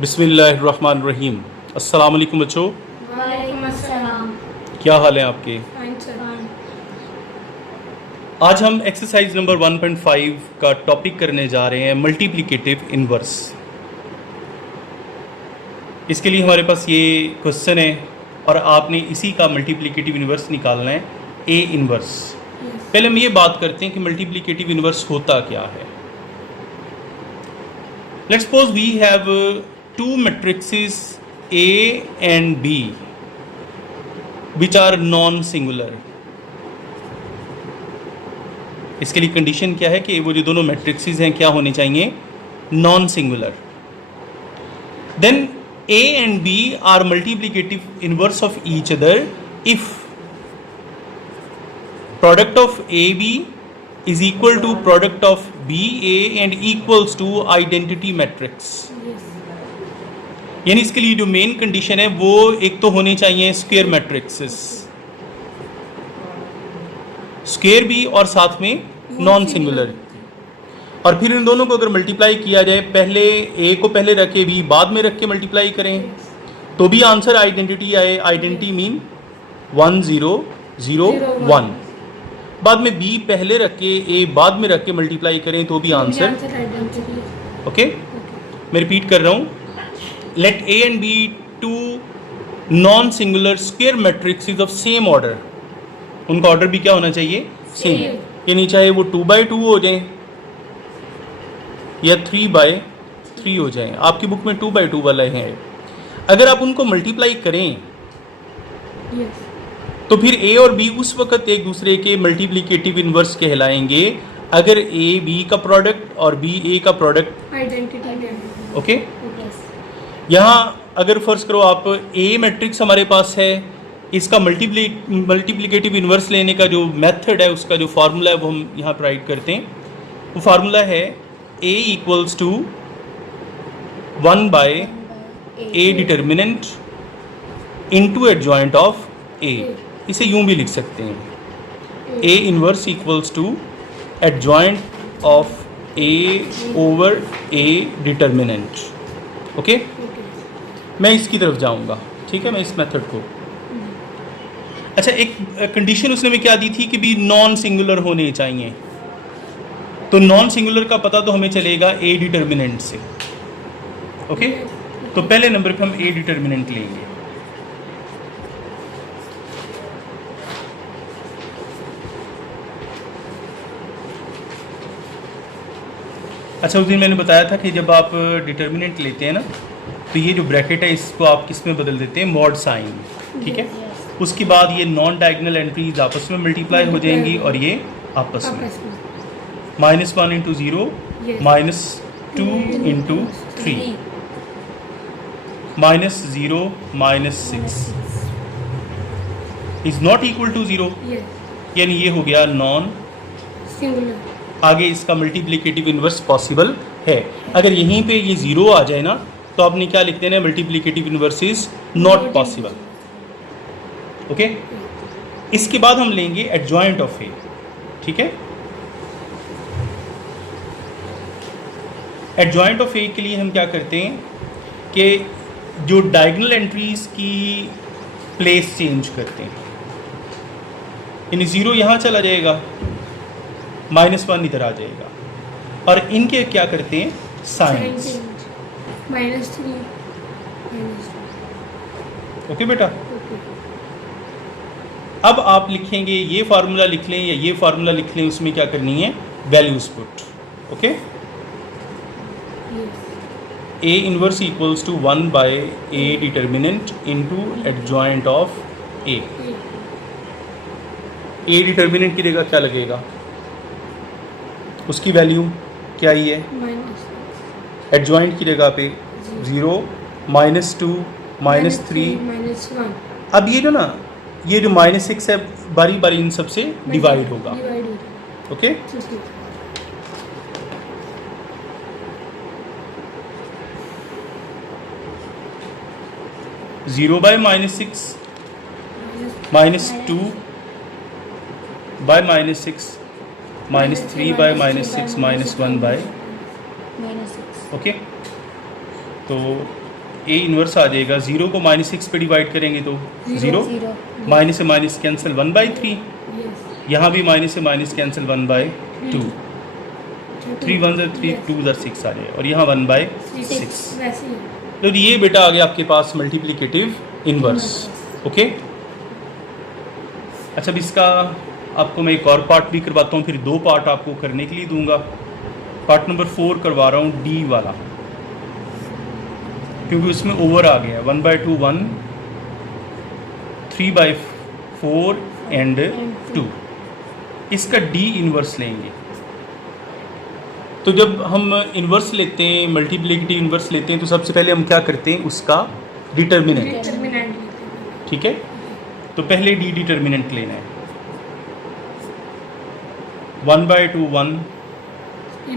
बिस्मिल्लाहिर्रहमानिर्रहीम। अस्सलाम वालेकुम बच्चों, वालेकुम अस्सलाम। क्या हाल है आपके। Fine sir. आज हम एक्सरसाइज नंबर 1.5 का टॉपिक करने जा रहे हैं मल्टीप्लिकेटिव इन्वर्स। इसके लिए हमारे पास ये क्वेश्चन है और आपने इसी का मल्टीप्लिकेटिव इन्वर्स निकालना है, ए इन्वर्स। पहले हम ये बात करते हैं कि मल्टीप्लिकेटिव इन्वर्स होता क्या है। Let's suppose we have two matrices A and B which are non-singular। इसके लिए कंडीशन क्या है कि वो जो दोनों मैट्रिक्सेस हैं क्या होने चाहिए, non singular. Then A and B are multiplicative inverse of each other if product of AB is equal to product of BA and equals to identity matrix। यानी इसके लिए जो मेन कंडीशन है वो एक तो होनी चाहिए स्क्वायर मैट्रिक्सेस, स्क्वायर भी और साथ में नॉन सिंगुलर। और फिर इन दोनों को अगर मल्टीप्लाई किया जाए, पहले ए को पहले रखे बी बाद में रख के मल्टीप्लाई करें तो भी आंसर आइडेंटिटी आए। Identity mean 1 0 0 1। बाद में बी पहले रख के ए बाद में रख के मल्टीप्लाई करें तो भी आंसर ओके। मैं रिपीट कर रहा हूँ, let A and B two non-singular square matrices of same order। उनका ऑर्डर भी क्या होना चाहिए, सेम। यानी चाहे वो 2/2 हो जाए या 3/3 हो जाए। आपकी बुक में 2/2 वाला है। अगर आप उनको मल्टीप्लाई करें तो फिर A और B उस वक्त एक दूसरे के मल्टीप्लिकेटिव इन्वर्स कहलाएंगे अगर A B का प्रोडक्ट और B A का प्रोडक्ट आइडेंटिटी ओके। यहाँ अगर फर्ज करो आप ए मैट्रिक्स हमारे पास है, इसका मल्टीप्लिकेटिव इन्वर्स लेने का जो मेथड है, उसका जो फार्मूला है वो हम यहाँ प्रोवाइड करते हैं। वो फार्मूला है A equals to 1/a determinant into adjoint of A. इसे यूँ भी लिख सकते हैं, A inverse equals to adjoint of A over A determinant. Okay, मैं इसकी तरफ जाऊंगा, ठीक है, मैं इस मेथड को। अच्छा, एक कंडीशन उसने में क्या दी थी कि भी नॉन सिंगुलर होने चाहिए। तो नॉन सिंगुलर का पता तो हमें चलेगा ए डिटर्मिनेंट से। ओके, तो पहले नंबर पे हम ए डिटर्मिनेंट लेंगे। अच्छा, उस दिन मैंने बताया था कि जब आप डिटर्मिनेंट लेते हैं ना, तो ये जो ब्रैकेट है इसको आप किस में बदल देते हैं, मॉड साइन, ठीक है। उसके बाद ये नॉन डायगोनल एंट्रीज आपस में मल्टीप्लाई हो जाएंगी और ये आपस में -1 × 0 -2 × 3 -0 -6 इज नॉट इक्वल टू 0। यानी ये हो गया नॉन सिंगुलर। आगे इसका मल्टीप्लिकेटिव इन्वर्स पॉसिबल है। अगर यहीं पे ये 0 आ जाए ना तो आपने क्या लिख देना है, multiplicative inverse is not possible. Okay, इसके बाद हम लेंगे एडजॉइंट ऑफ ए, ठीक है। एडजॉइंट ऑफ ए के लिए हम क्या करते हैं कि जो डायगोनल एंट्रीज की प्लेस चेंज करते हैं। यानी 0 यहाँ चला जाएगा, -1 इधर आ जाएगा, और इनके क्या करते हैं, साइंस। -3 ओके बेटा, अब आप लिखेंगे ये फार्मूला लिख लें या ये फार्मूला लिख लें, उसमें क्या करनी है, values put. Okay, A inverse equals to 1/a determinant into adjoint of A. A determinant की जगह क्या लगेगा, उसकी वैल्यू क्या ही है, एडजॉइंट की जगह पे 0 -2 -3 -1। अब ये जो ना, ये जो -6 है बारी बारी इन सब से डिवाइड होगा। Okay, -0 by -6 -2 by -6 -3 by -6 -1 by -6। Okay. तो ए इन्वर्स आ जाएगा, 0 को -6 पे डिवाइड करेंगे तो 0, जीरो माइनस से माइनस कैंसिल 1/3, यस यहाँ भी माइनस से माइनस कैंसिल 1/2, 3 1 3 2 6 आ जाएगा और यहाँ 1/6। वैसे ही तो ये बेटा आ गया आपके पास मल्टीप्लिकेटिव इन्वर्स। ओके, अच्छा अब इसका आपको मैं एक और पार्ट भी करवाता हूँ, फिर 2 पार्ट आपको करने के लिए दूंगा। पार्ट नंबर 4 करवा रहा हूँ डी वाला, क्योंकि उसमें ओवर आ गया 1/2 1, 3/4 एंड 2। इसका डी इन्वर्स लेंगे। तो जब हम इन्वर्स लेते हैं, मल्टीप्लिकेटिव इन्वर्स लेते हैं, तो सबसे पहले हम क्या करते हैं, उसका डिटर्मिनेंट। डिटरमिनेंट ठीक है, तो पहले डी डिटर्मिनेंट लेना है। 1/2 1,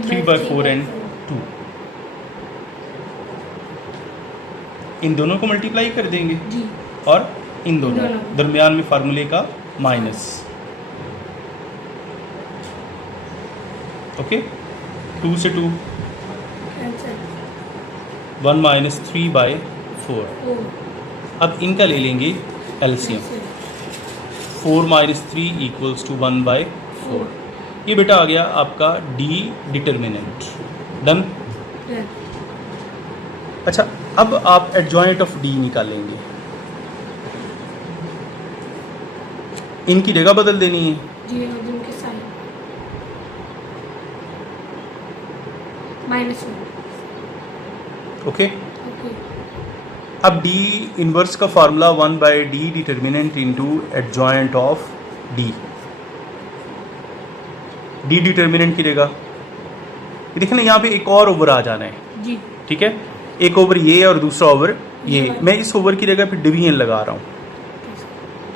3/4 एंड 2, इन दोनों को मल्टीप्लाई कर देंगे जी और इन दोनों दोनों। दरमियान में फार्मूले का माइनस। ओके, 2 से 2, कैंसिल 1 माइनस 3/4। 4 अब इनका ले लेंगे एलसीएम, 4 माइनस 3 इक्वल्स टू 1/4। ये बेटा आ गया आपका डी डिटर्मिनेंट। डन। डन अच्छा अब आप एडजॉइंट ऑफ डी निकालेंगे, इनकी जगह बदल देनी है। जी और जिनके साइन -1 ओके, ओके अब डी इनवर्स का formula 1/d determinant into adjoint of D. D determinant की जगह देखना यहाँ पे एक और ओवर आ जाना है। जी ठीक है, एक ओवर ये और दूसरा ओवर ये। मैं इस ओवर की जगह पे डिवीजन लगा रहा हूँ।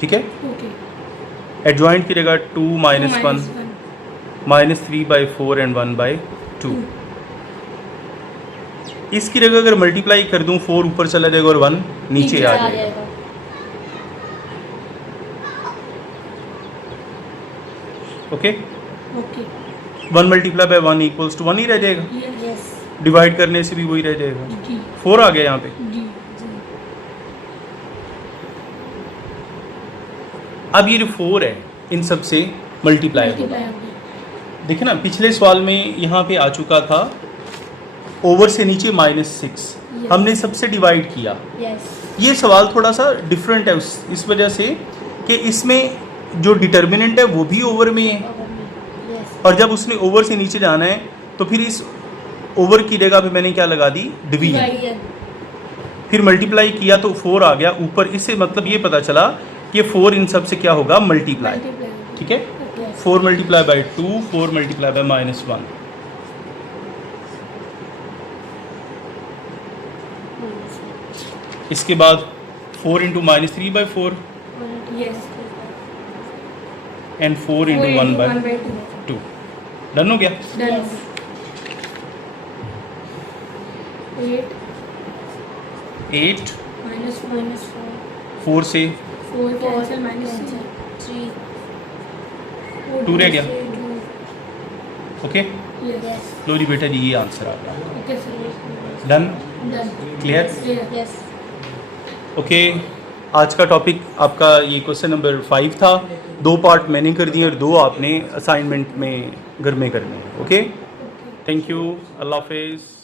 ठीक है, ओके एडजॉइंट की जगह 2 माइनस 1 माइनस 3/4 एंड 1/2। इसकी जगह अगर मल्टीप्लाई कर दूं 4 ऊपर चला जाएगा और 1 नीचे आ जाएगा। Okay, okay 1 multiply by 1 equals to 1 ही रह जाएगा। यस डिवाइड करने से भी वही रह जाएगा। जी 4 आ गया यहाँ पे। जी अब ये जो 4 है इन सब से मल्टीप्लाई होगा। मल्टीप्लाई हो गया देखिए ना, पिछले सवाल में यहाँ पे आ चुका था ओवर से नीचे -6, हमने सबसे डिवाइड किया। यस ये सवाल थोड़ा सा डिफरेंट है इस वजह से कि इसमें जो डिटर्मिनेंट है वो भी ओवर में है, यस और जब उसने ओवर से नीचे जाना है तो फिर इस ओवर की जगह पे मैंने क्या लगा दी, डिवीजन। डिवाइड फिर मल्टीप्लाई किया तो 4 आ गया ऊपर। इससे मतलब ये पता चला कि 4 इन सब से क्या होगा, मल्टीप्लाई। मल्टीप्लाई हो ठीक है, गया 4 मल्टीप्लाई बाय 2, 4 मल्टीप्लाई बाय -1। इसके बाद 4 into -3/4 yes and 4 into 1/2। Done हो गया। डन 8 8 -1 4 से 4 कैंसिल -3 3 2 रह गया। ओके, यस लो जी बेटा जी, ये आंसर आ गया। Okay sir done, done clear. Clear yes okay, आज का टॉपिक आपका ये क्वेश्चन नंबर 5 था। 2 पार्ट मैंने कर दिए और 2 आपने असाइनमेंट में घर में करने हैं। ओके, थैंक यू, अल्लाह हाफिज़।